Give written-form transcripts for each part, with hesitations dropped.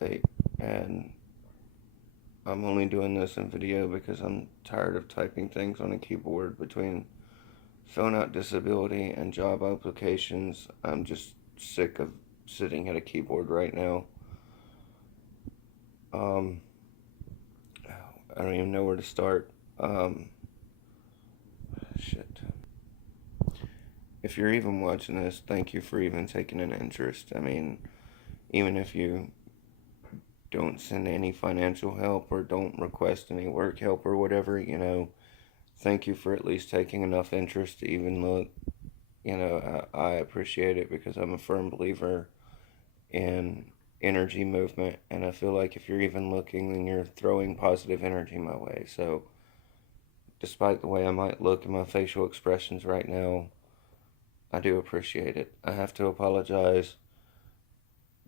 estate, and I'm only doing this in video because I'm tired of typing things on a keyboard between filling out disability and job applications. I'm just sick of sitting at a keyboard right now. Um, I don't even know where to start. Shit. If you're even watching this, thank you for even taking an interest. I mean, even if you don't send any financial help or don't request any work help or whatever, thank you for at least taking enough interest to even look. I appreciate it because I'm a firm believer in energy movement, and I feel like if you're even looking, then you're throwing positive energy my way. So, despite the way I might look in my facial expressions right now, I do appreciate it. I have to apologize.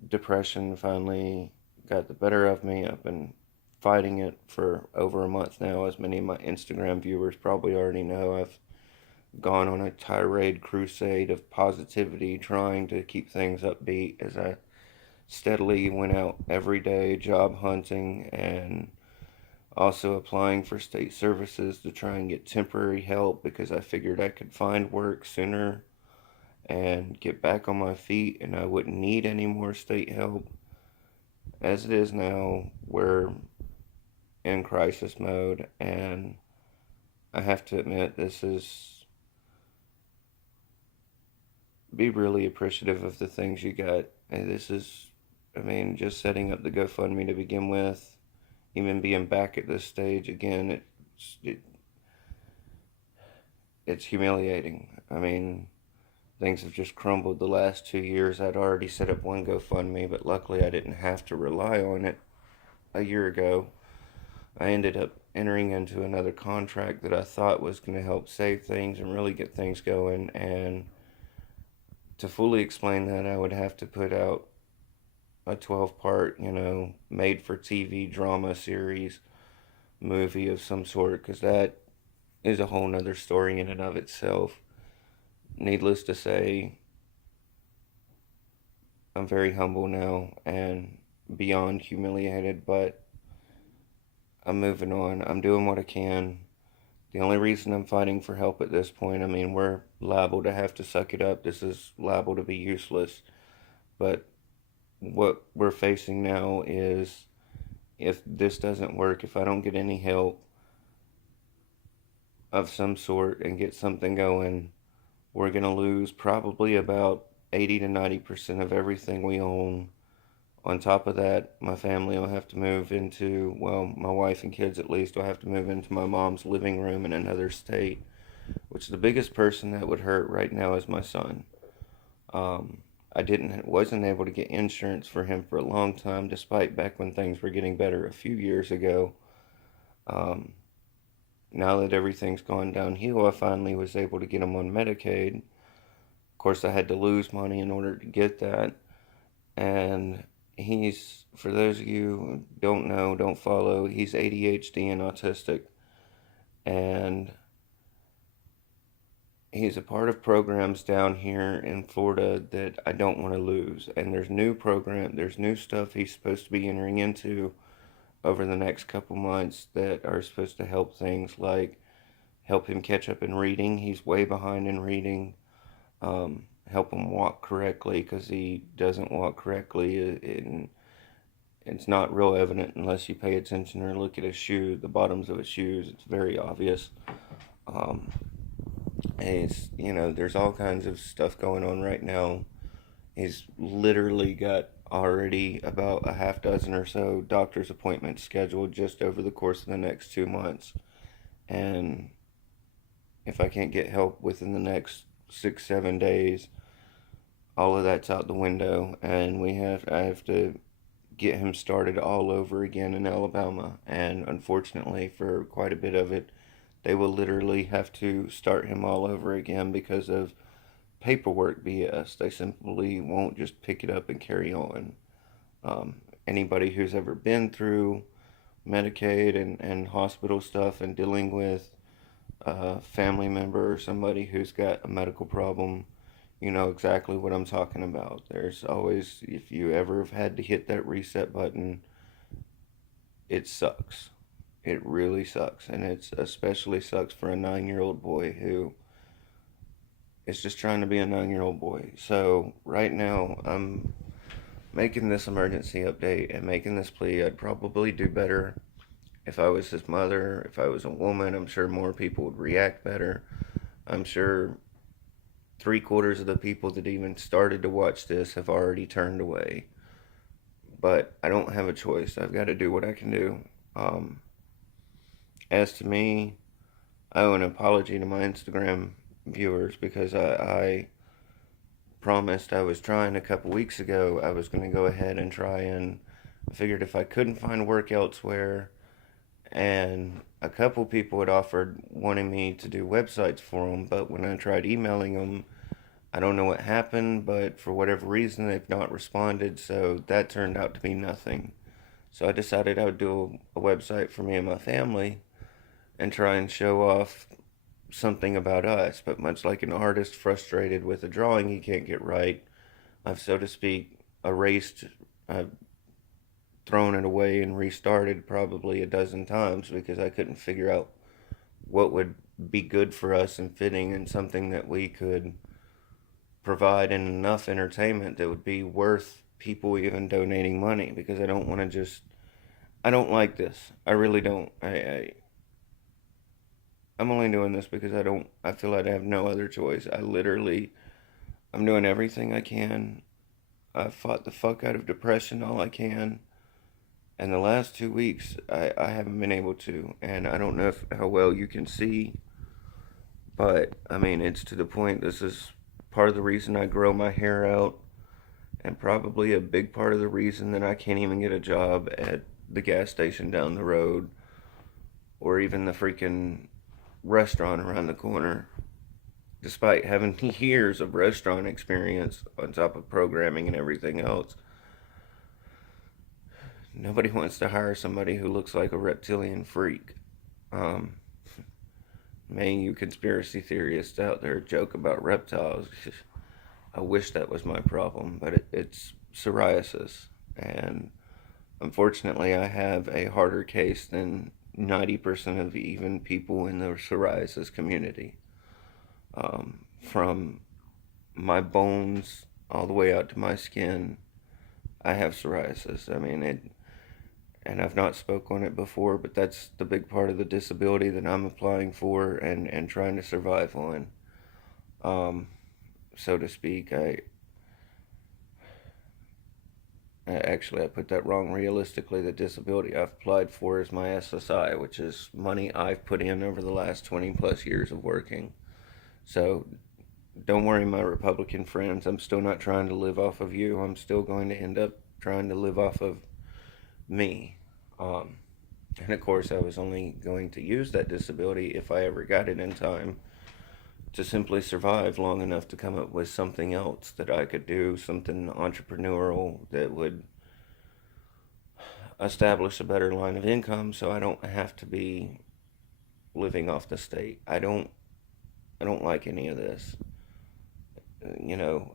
Depression finally got the better of me. I've been fighting it for over a month now, as many of my Instagram viewers probably already know. I've gone on a tirade crusade of positivity, trying to keep things upbeat as I steadily went out every day job hunting and also applying for state services to try and get temporary help because I figured I could find work sooner and get back on my feet and I wouldn't need any more state help. As it is now, we're in crisis mode, and I have to admit, this is be really appreciative of the things you got. And this is, I mean, just setting up the GoFundMe to begin with, even being back at this stage again, it's humiliating. I mean, things have just crumbled the last 2 years. I'd already set up one GoFundMe, but luckily I didn't have to rely on it a year ago. I ended up entering into another contract that I thought was going to help save things and really get things going. And to fully explain that, I would have to put out a 12-part, made for TV drama series movie of some sort, because that is a whole nother story in and of itself. Needless to say, I'm very humble now and beyond humiliated, but I'm moving on. I'm doing what I can. The only reason I'm fighting for help at this point, I mean, we're liable to have to suck it up. This is liable to be useless. But what we're facing now is if this doesn't work, if I don't get any help of some sort and get something going, we're going to lose probably about 80 to 90% of everything we own. On top of that, my family will have to move into, well, my wife and kids at least will have to move into my mom's living room in another state, which the biggest person that would hurt right now is my son. I wasn't able to get insurance for him for a long time, despite back when things were getting better a few years ago. Um, Now that everything's gone downhill, I finally was able to get him on Medicaid. Of course, I had to lose money in order to get that. And he's, for those of you who don't know, don't follow, he's ADHD and autistic. And he's a part of programs down here in Florida that I don't want to lose. And there's new stuff he's supposed to be entering into over the next couple months that are supposed to help things like help him catch up in reading. He's way behind in reading. Help him walk correctly because he doesn't walk correctly. And it's not real evident unless you pay attention or look at his shoe, the bottoms of his shoes. It's very obvious. Um, and there's all kinds of stuff going on right now. He's literally got already about a half dozen or so doctor's appointments scheduled just over the course of the next 2 months. And if I can't get help within the next 6, 7 days, all of that's out the window, and I have to get him started all over again in Alabama. And unfortunately, for quite a bit of it, they will literally have to start him all over again because of paperwork BS. They simply won't just pick it up and carry on. Um, Anybody who's ever been through Medicaid and hospital stuff and dealing with a family member or somebody who's got a medical problem, you know exactly what I'm talking about. There's always, if you ever have had to hit that reset button, it sucks. It really sucks. And it's especially sucks for a 9-year old boy who is just trying to be a 9-year old boy. So, right now, I'm making this emergency update and making this plea. I'd probably do better if I was his mother, if I was a woman. I'm sure more people would react better. I'm sure 3/4 of the people that even started to watch this have already turned away. But I don't have a choice. I've got to do what I can do. Um, as to me, I owe an apology to my Instagram viewers because I promised I was trying a couple weeks ago. I was going to go ahead and try, and I figured if I couldn't find work elsewhere, and a couple people had offered wanting me to do websites for them, but when I tried emailing them, I don't know what happened, but for whatever reason, they've not responded, so that turned out to be nothing. So I decided I would do a website for me and my family and try and show off something about us. But much like an artist frustrated with a drawing he can't get right, I've, so to speak, erased, I've thrown it away and restarted probably a dozen times because I couldn't figure out what would be good for us and fitting and something that we could provide enough entertainment that would be worth people even donating money, because I don't want to just, I don't like this. I really don't. I'm only doing this because I feel like I have no other choice. I'm doing everything I can. I've fought the fuck out of depression all I can. And the last 2 weeks, I haven't been able to. And I don't know how well you can see, but I mean, it's to the point. This is part of the reason I grow my hair out, and probably a big part of the reason that I can't even get a job at the gas station down the road or even the freaking restaurant around the corner, despite having years of restaurant experience on top of programming and everything else. Nobody wants to hire somebody who looks like a reptilian freak. Um, Man, you conspiracy theorists out there joke about reptiles. I wish that was my problem, but it's psoriasis. And unfortunately, I have a harder case than 90% of even people in the psoriasis community. From my bones all the way out to my skin, I have psoriasis. I mean, and I've not spoke on it before, but that's the big part of the disability that I'm applying for and trying to survive on, so to speak. I put that wrong. Realistically, the disability I've applied for is my SSI, which is money I've put in over the last 20 plus years of working. So don't worry, my Republican friends. I'm still not trying to live off of you. I'm still going to end up trying to live off of me. Um, and of course, I was only going to use that disability if I ever got it in time to simply survive long enough to come up with something else that I could do, something entrepreneurial that would establish a better line of income so I don't have to be living off the state. I don't like any of this. You know,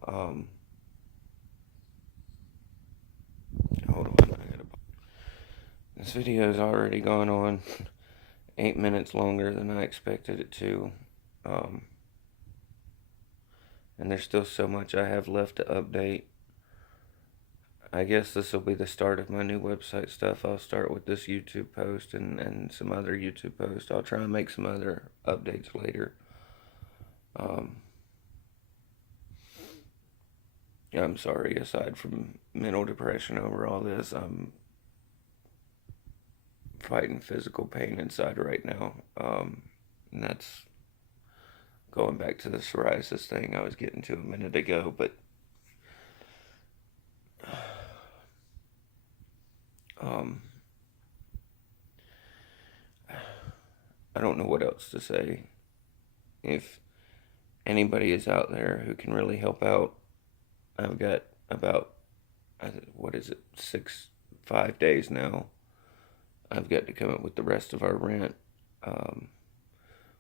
hold on. This video has already gone on 8 minutes longer than I expected it to. Um, and there's still so much I have left to update. I guess this will be the start of my new website stuff. I'll start with this YouTube post and some other YouTube posts. I'll try and make some other updates later. I'm sorry, aside from mental depression over all this, I'm fighting physical pain inside right now. And that's going back to the psoriasis thing I was getting to a minute ago, but um, I don't know what else to say. If anybody is out there who can really help out, I've got about, what is it, 5 days now. I've got to come up with the rest of our rent.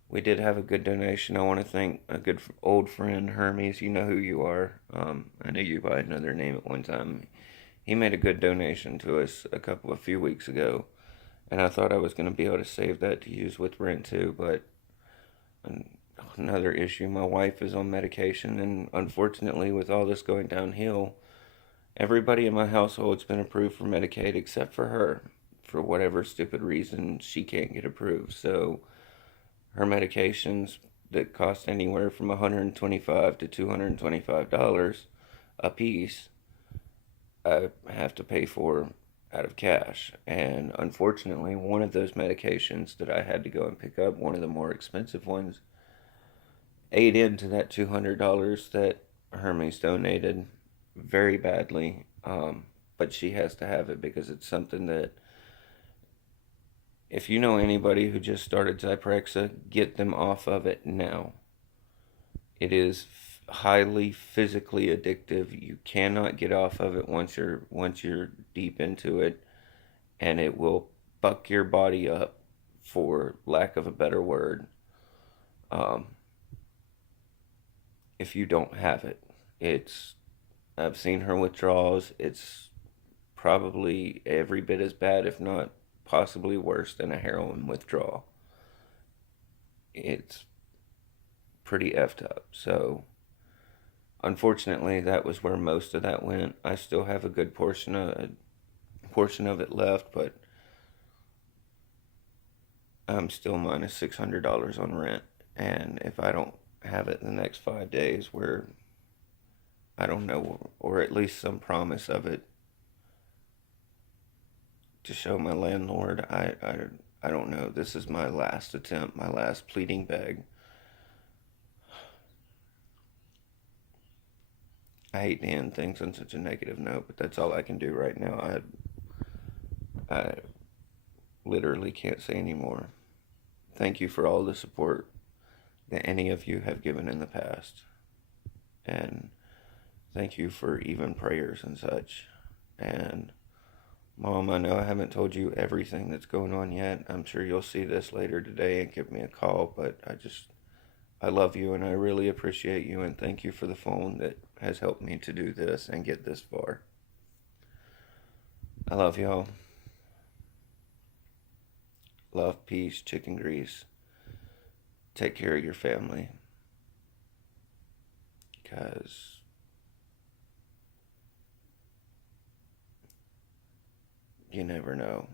We did have a good donation. I want to thank a good old friend, Hermes. You know who you are. I knew you by another name at one time. He made a good donation to us a few weeks ago, and I thought I was going to be able to save that to use with rent too. But another issue, my wife is on medication, and unfortunately, with all this going downhill, everybody in my household's been approved for Medicaid except for her. For whatever stupid reason, she can't get approved. So her medications that cost anywhere from $125 to $225 a piece, I have to pay for out of cash. And unfortunately, one of those medications that I had to go and pick up, one of the more expensive ones, ate into that $200 that Hermes donated very badly. But she has to have it because it's something that, if you know anybody who just started Zyprexa, get them off of it now. It is highly physically addictive. You cannot get off of it once you're deep into it, and it will buck your body up, for lack of a better word, um, if you don't have it. It's I've seen her withdrawals. It's probably every bit as bad, if not possibly worse, than a heroin withdrawal. It's pretty effed up. So unfortunately, that was where most of that went. I still have a good portion of it left, but I'm still minus $600 on rent. And if I don't have it in the next 5 days, where I don't know, or at least some promise of it to show my landlord, I don't know. This is my last attempt, my last pleading beg. I hate to end things on such a negative note, but that's all I can do right now. I literally can't say anymore. Thank you for all the support that any of you have given in the past. And thank you for even prayers and such. And Mom, I know I haven't told you everything that's going on yet. I'm sure you'll see this later today and give me a call, but I love you and I really appreciate you, and thank you for the phone that has helped me to do this and get this far. I love y'all. Love, peace, chicken grease. Take care of your family, because you never know.